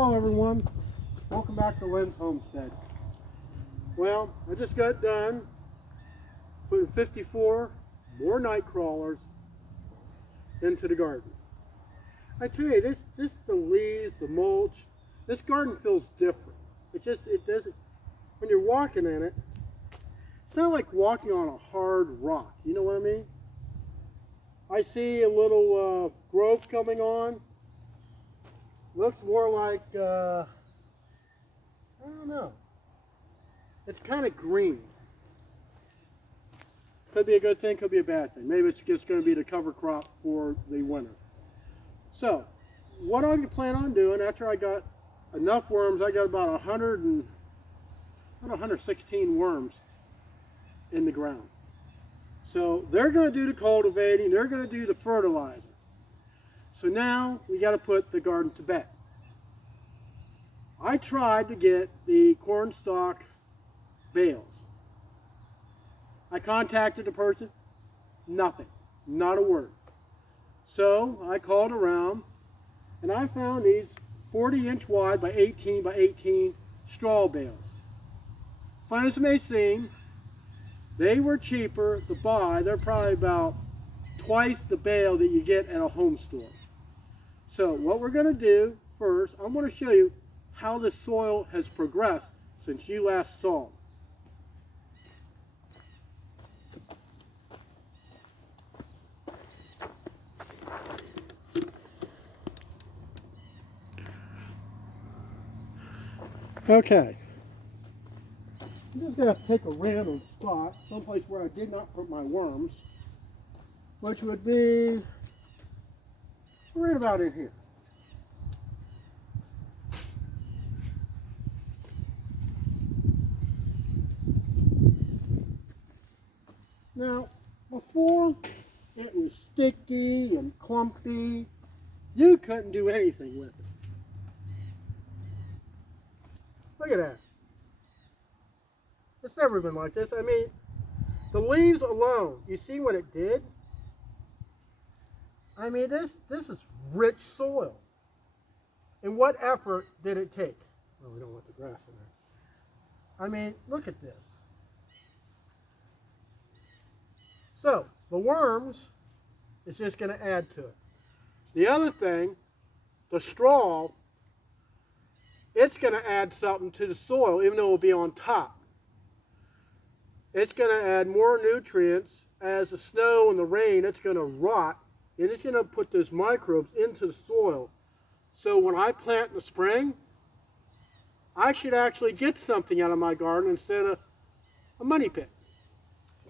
Hello everyone, welcome back to Lynn's Homestead. Well, I just got done putting 54 more night crawlers into the garden. I tell you, this the leaves, the mulch, this garden feels different. It doesn't, when you're walking in it, it's not like walking on a hard rock, you know what I mean? I see a little growth coming on. Looks more like, I don't know. It's kind of green. Could be a good thing, could be a bad thing. Maybe it's just going to be the cover crop for the winter. So, what I plan on doing after I got enough worms, I got about 116 worms in the ground. So they're going to do the cultivating, they're going to do the fertilizer. So now we got to put the garden to bed. I tried to get the corn stalk bales. I contacted the person, nothing, not a word. So I called around and I found these 40-inch wide by 18 by 18 straw bales. Funny as it may seem, they were cheaper to buy. They're probably about twice the bale that you get at a home store. So what we're going to do first, I'm going to show you how the soil has progressed since you last saw it. Okay. I'm just going to pick a random spot, someplace where I did not put my worms, which would be right about in here. Now, before it was sticky and clumpy, you couldn't do anything with it. Look at that. It's never been like this. I mean, the leaves alone, you see what it did? I mean, this is rich soil. And what effort did it take? Well, we don't want the grass in there. I mean, look at this. So, the worms is just going to add to it. The other thing, the straw, it's going to add something to the soil, even though it will be on top. It's going to add more nutrients. As the snow and the rain, it's going to rot, and it's going to put those microbes into the soil. So when I plant in the spring, I should actually get something out of my garden instead of a money pit.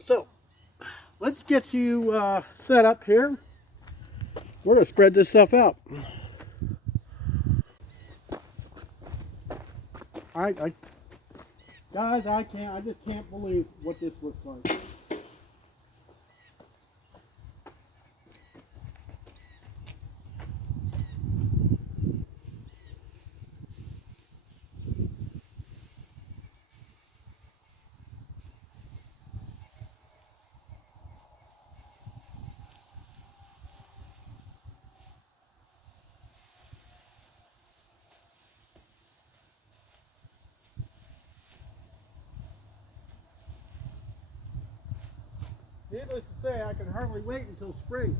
So, let's get you set up here. We're going to spread this stuff out. Guys, I just can't believe what this looks like. Needless to say, I can hardly wait until spring.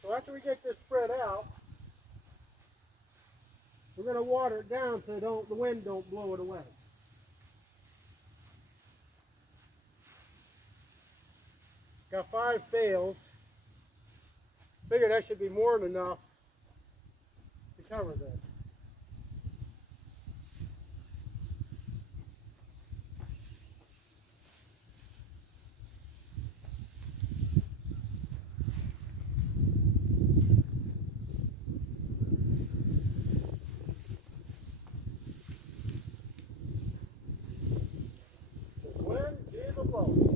So after we get this spread out, we're going to water it down so the wind don't blow it away. Got 5 bales. Figured that should be more than enough to cover this. The wind is a blowing.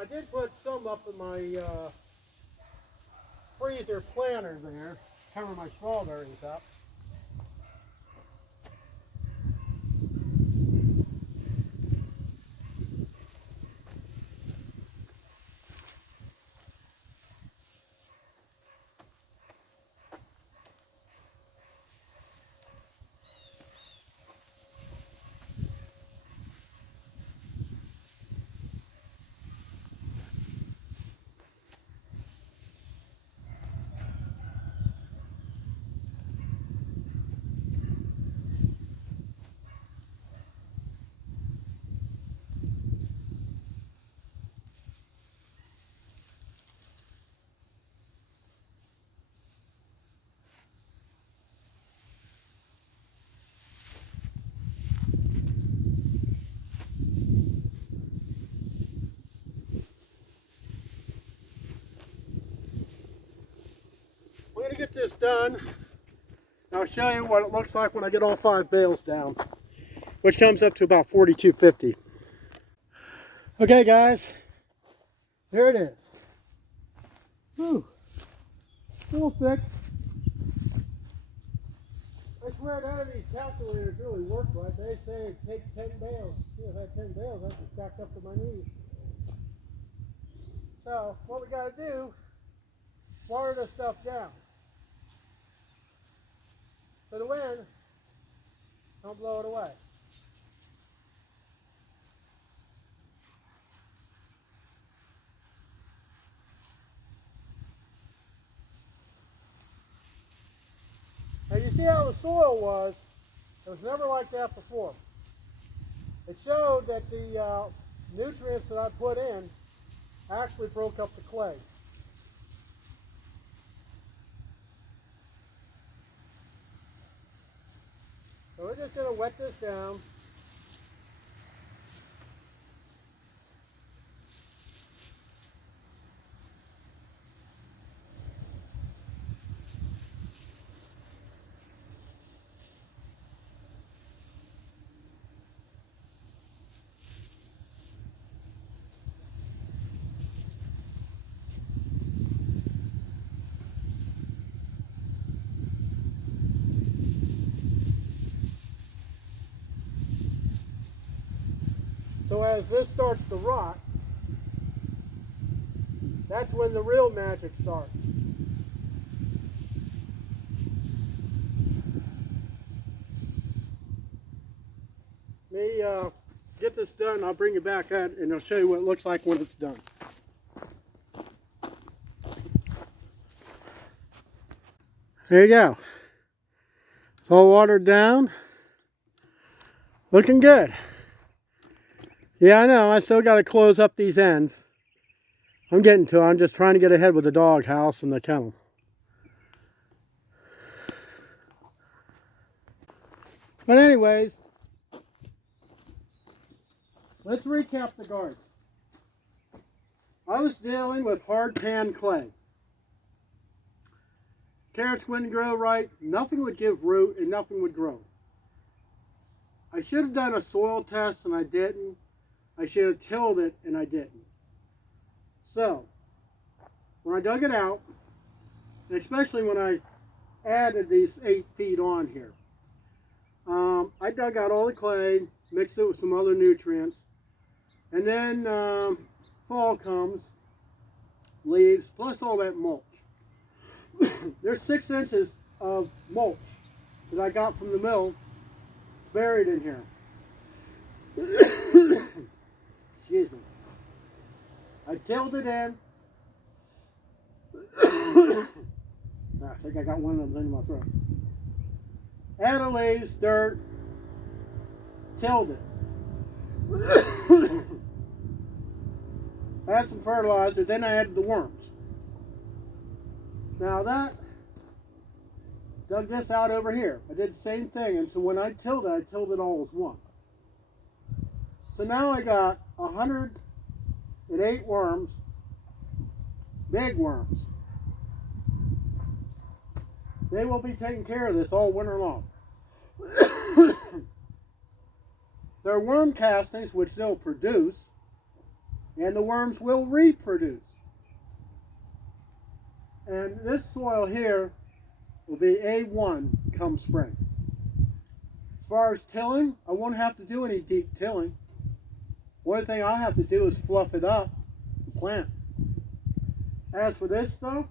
I did put some up in my freezer planter there, cover my strawberries up. I'm going to get this done. I'll show you what it looks like when I get all 5 bales down, which comes up to about $42.50. Okay guys, there it is. Whew, still thick. I swear none of these calculators really work right. They say take 10 bales. See, if I had 10 bales, I'd be stacked up to my knees. So what we got to do, water this stuff down. So the wind don't blow it away. Now you see how the soil was? It was never like that before. It showed that the nutrients that I put in actually broke up the clay. So we're just going to wet this down. So as this starts to rot, that's when the real magic starts. Let me get this done. I'll bring you back out and I'll show you what it looks like when it's done. There you go. It's all watered down. Looking good. Yeah, I know. I still got to close up these ends. I'm getting to it. I'm just trying to get ahead with the dog house and the kennel. But anyways, let's recap the garden. I was dealing with hard pan clay. Carrots wouldn't grow right. Nothing would give root and nothing would grow. I should have done a soil test and I didn't. I should have tilled it and I didn't. So, when I dug it out, and especially when I added these 8 feet on here, I dug out all the clay, mixed it with some other nutrients, and then fall comes, leaves, plus all that mulch. There's 6 inches of mulch that I got from the mill buried in here. Excuse me. I tilled it in. I think I got one of them in my throat. Added leaves, dirt, tilled it. Add some fertilizer, then I added the worms. Now that, dug this out over here. I did the same thing, and so when I tilled it all as one. So now I got 108 worms, big worms. They will be taking care of this all winter long. They're worm castings which they'll produce and the worms will reproduce. And this soil here will be A1 come spring. As far as tilling, I won't have to do any deep tilling. One thing I'll have to do is fluff it up and plant. As for this stuff,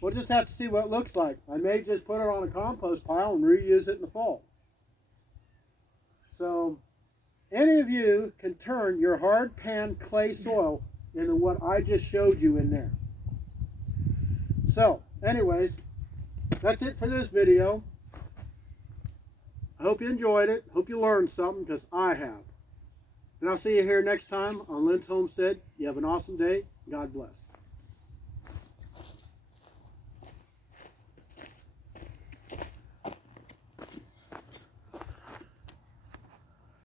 we'll just have to see what it looks like. I may just put it on a compost pile and reuse it in the fall. So, any of you can turn your hard pan clay soil into what I just showed you in there. So, anyways, that's it for this video. I hope you enjoyed it. Hope you learned something, because I have. And I'll see you here next time on Lynn's Homestead. You have an awesome day. God bless.